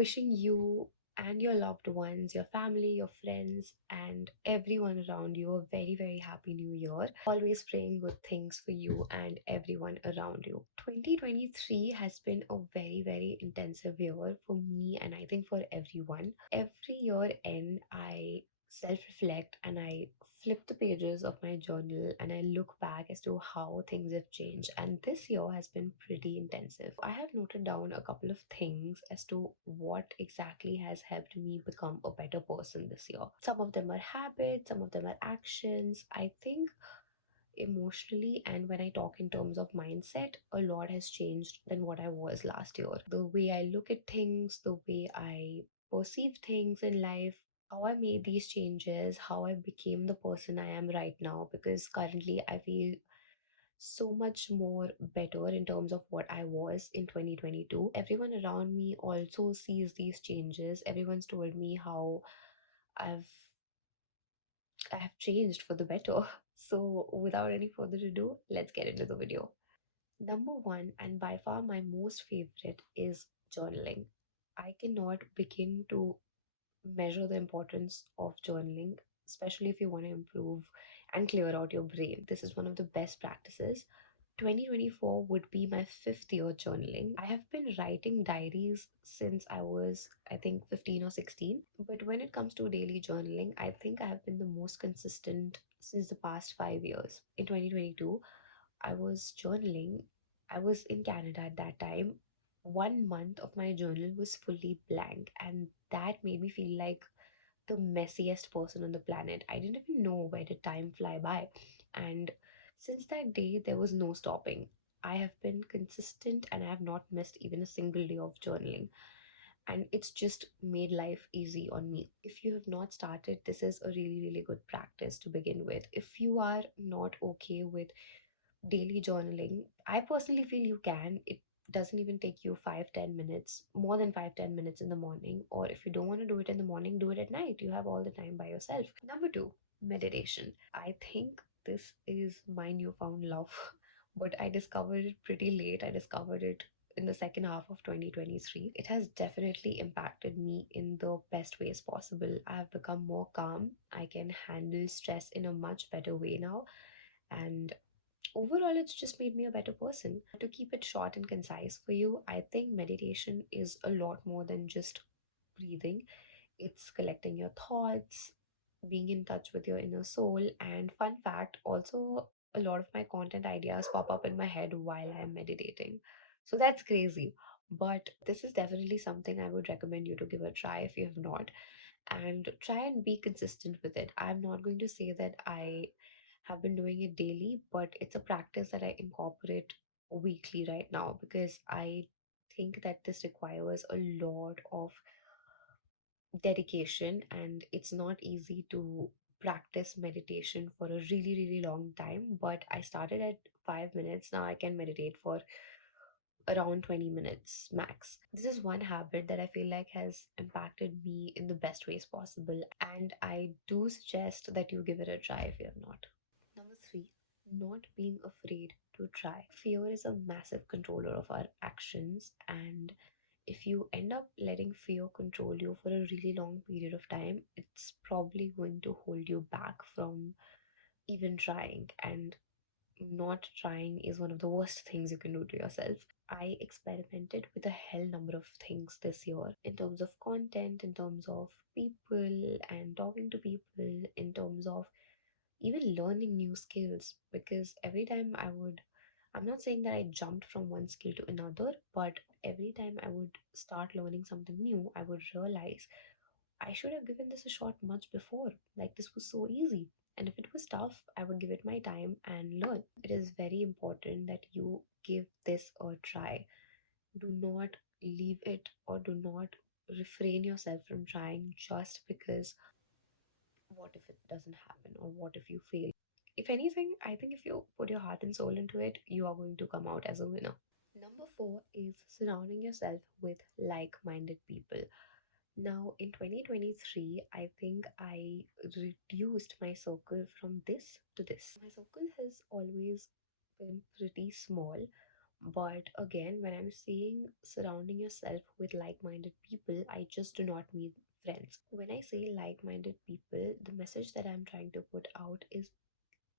wishing you and your loved ones, your family, your friends, and everyone around you a very, very happy new year. Always praying good things for you and everyone around you. 2023 has been a very, very intensive year for me, and I think for everyone. Every year end, I self reflect and I flip the pages of my journal and I look back as to how things have changed. And this year has been pretty intensive. I have noted down a couple of things as to what exactly has helped me become a better person this year. Some of them are habits, some of them are actions. I think emotionally, and when I talk in terms of mindset, a lot has changed than what I was last year. The way I look at things, the way I perceive things in life, how I made these changes, how I became the person I am right now, because currently I feel so much more better in terms of what I was in 2022. Everyone around me also sees these changes. Everyone's told me how I've I have changed for the better. So, without any further ado, let's get into the video. Number one, and by far my most favorite, is journaling. I cannot begin to measure the importance of journaling, especially if you want to improve and clear out your brain. This is one of the best practices. 2024 would be my fifth year journaling. I have been writing diaries since I was, I think, 15 or 16. But when it comes to daily journaling, I think I have been the most consistent since the past 5 years. In 2022, I was journaling. I was in Canada at that time. 1 month of my journal was fully blank, and that made me feel like the messiest person on the planet. I didn't even know where did time fly by. And since that day, there was no stopping. I have been consistent and I have not missed even a single day of journaling. And it's just made life easy on me. If you have not started, this is a really, really good practice to begin with. If you are not okay with daily journaling, I personally feel you can. It doesn't even take you 5-10 minutes, more than 5-10 minutes in the morning. Or if you don't want to do it in the morning, do it at night. You have all the time by yourself. Number two, meditation. I think this is my newfound love, but I discovered it pretty late. I discovered it in the second half of 2023. It has definitely impacted me in the best ways possible. I have become more calm. I can handle stress in a much better way now. And overall, it's just made me a better person. To keep it short and concise for you, I think meditation is a lot more than just breathing. It's collecting your thoughts, being in touch with your inner soul, and fun fact, also a lot of my content ideas pop up in my head while I'm meditating. So that's crazy. But this is definitely something I would recommend you to give a try if you have not, and try and be consistent with it. I'm not going to say that I have been doing it daily, but it's a practice that I incorporate weekly right now because I think that this requires a lot of dedication and it's not easy to practice meditation for a really, really long time. But I started at 5 minutes, now I can meditate for around 20 minutes max. This is one habit that I feel like has impacted me in the best ways possible, and I do suggest that you give it a try if you have not. Number three, not being afraid to try. Fear is a massive controller of our actions, and if you end up letting fear control you for a really long period of time, it's probably going to hold you back from even trying. And not trying is one of the worst things you can do to yourself. I experimented with a hell number of things this year in terms of content, in terms of people and talking to people, in terms of even learning new skills. Because every time I'm not saying that I jumped from one skill to another, but every time I would start learning something new, I would realize I should have given this a shot much before. Like, this was so easy. And if it was tough, I would give it my time and learn. It is very important that you give this a try. Do not leave it or do not refrain yourself from trying just because what if it doesn't happen or what if you fail. If anything, I think if you put your heart and soul into it, you are going to come out as a winner. Number four is surrounding yourself with like minded people. Now, in 2023, I think I reduced my circle from this to this. My circle has always been pretty small, But again, when I'm saying surrounding yourself with like minded people, I just do not mean friends. When I say like minded people, the message that I'm trying to put out is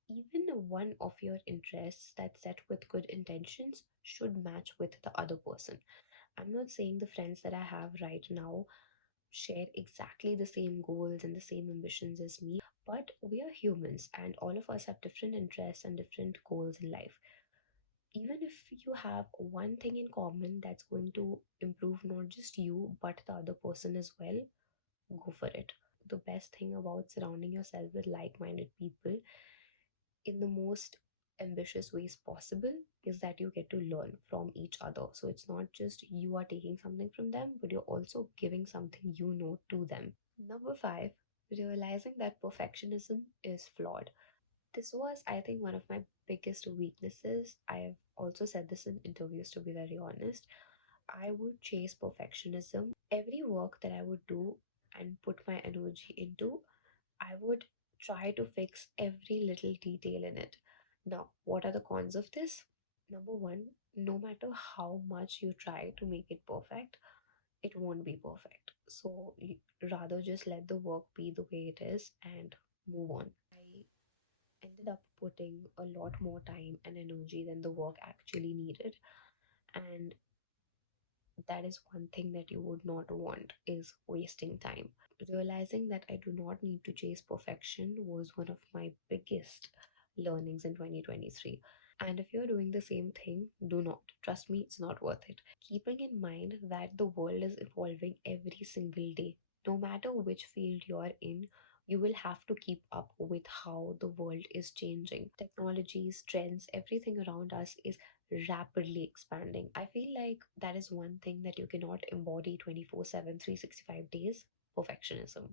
even one of your interests that's set with good intentions should match with the other person. I'm not saying the friends that I have right now share exactly the same goals and the same ambitions as me, but we are humans and all of us have different interests and different goals in life. Even if you have one thing in common that's going to improve not just you but the other person as well, go for it. The best thing about surrounding yourself with like minded people in the most ambitious ways possible is that you get to learn from each other. So it's not just you are taking something from them, but you're also giving something you know to them. Number five, realizing that perfectionism is flawed. This was, I think, one of my biggest weaknesses. I've also said this in interviews, to be very honest. I would chase perfectionism. Every work that I would do and put my energy into, I would try to fix every little detail in it. Now, what are the cons of this? Number one, no matter how much you try to make it perfect, it won't be perfect. So, rather just let the work be the way it is and move on. I ended up putting a lot more time and energy than the work actually needed, and that is one thing that you would not want is wasting time. Realizing that I do not need to chase perfection was one of my biggest learnings in 2023. And if you're doing the same thing, do not. Trust me, it's not worth it. Keeping in mind that the world is evolving every single day. No matter which field you're in, you will have to keep up with how the world is changing. Technologies, trends, everything around us is rapidly expanding. I feel like that is one thing that you cannot embody 24/7, 365 days: perfectionism.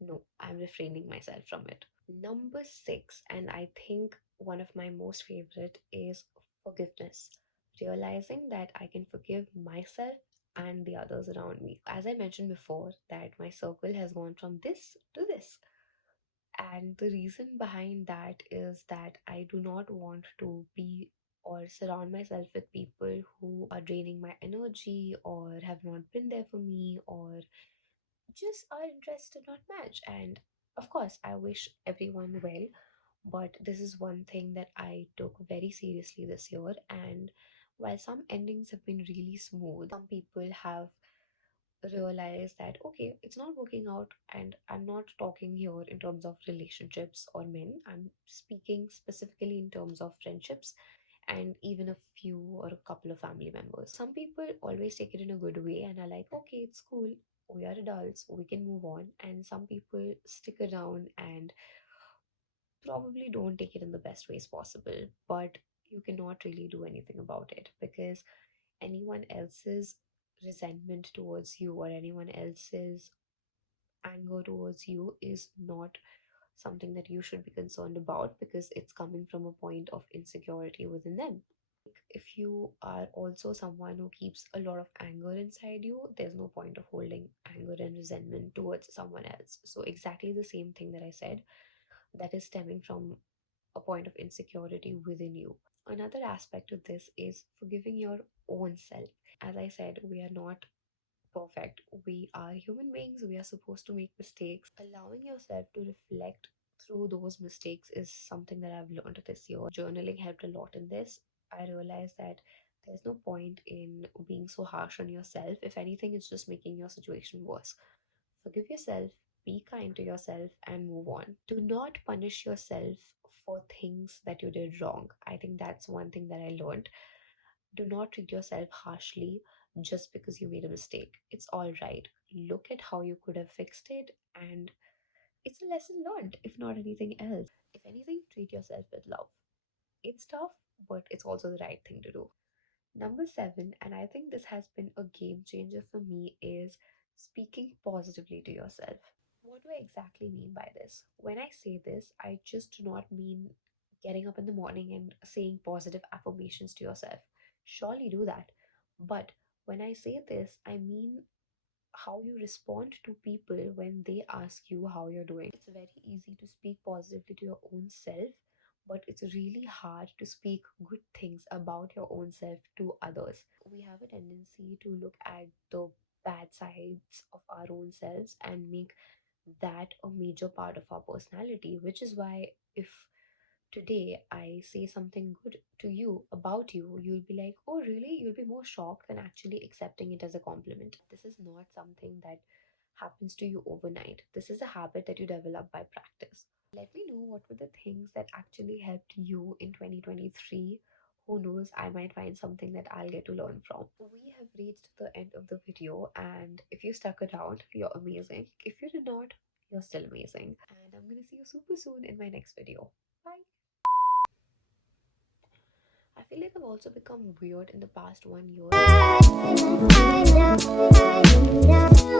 No, I'm refraining myself from it. Number six, and I think one of my most favorite, is forgiveness. Realizing that I can forgive myself and the others around me. As I mentioned before, that my circle has gone from this to this. And the reason behind that is that I do not want to be or surround myself with people who are draining my energy or have not been there for me or just our interests did not match. And of course, I wish everyone well, but this is one thing that I took very seriously this year. And while some endings have been really smooth, some people have realized that okay, it's not working out. And I'm not talking here in terms of relationships or men, I'm speaking specifically in terms of friendships and even a few or a couple of family members. Some people always take it in a good way and are like, okay, it's cool, we are adults, we can move on. And some people stick around and probably don't take it in the best ways possible, but you cannot really do anything about it because anyone else's resentment towards you or anyone else's anger towards you is not something that you should be concerned about because it's coming from a point of insecurity within them. If you are also someone who keeps a lot of anger inside you, there's no point of holding anger and resentment towards someone else. So, exactly the same thing that I said, that is stemming from a point of insecurity within you. Another aspect of this is forgiving your own self. As I said, we are not perfect. We are human beings. We are supposed to make mistakes. Allowing yourself to reflect through those mistakes is something that I've learned this year. Journaling helped a lot in this. I realized that there's no point in being so harsh on yourself. If anything, it's just making your situation worse. Forgive yourself, be kind to yourself, and move on. Do not punish yourself for things that you did wrong. I think that's one thing that I learned. Do not treat yourself harshly just because you made a mistake. It's all right. Look at how you could have fixed it, and it's a lesson learned, if not anything else. If anything, treat yourself with love. It's tough, but it's also the right thing to do. Number seven, and I think this has been a game changer for me, is speaking positively to yourself. What do I exactly mean by this? When I say this, I just do not mean getting up in the morning and saying positive affirmations to yourself. Surely do that. But when I say this, I mean how you respond to people when they ask you how you're doing. It's very easy to speak positively to your own self, but it's really hard to speak good things about your own self to others. We have a tendency to look at the bad sides of our own selves and make that a major part of our personality, which is why if today I say something good to you about you, you'll be like, oh, really? You'll be more shocked than actually accepting it as a compliment. This is not something that happens to you overnight. This is a habit that you develop by practice. Let me know what were the things that actually helped you in 2023. Who knows, I might find something that I'll get to learn from. We have reached the end of the video, and if you stuck around, you're amazing. If you did not, you're still amazing. And I'm gonna see you super soon in my next video. Bye. I feel like I've also become weird in the past 1 year.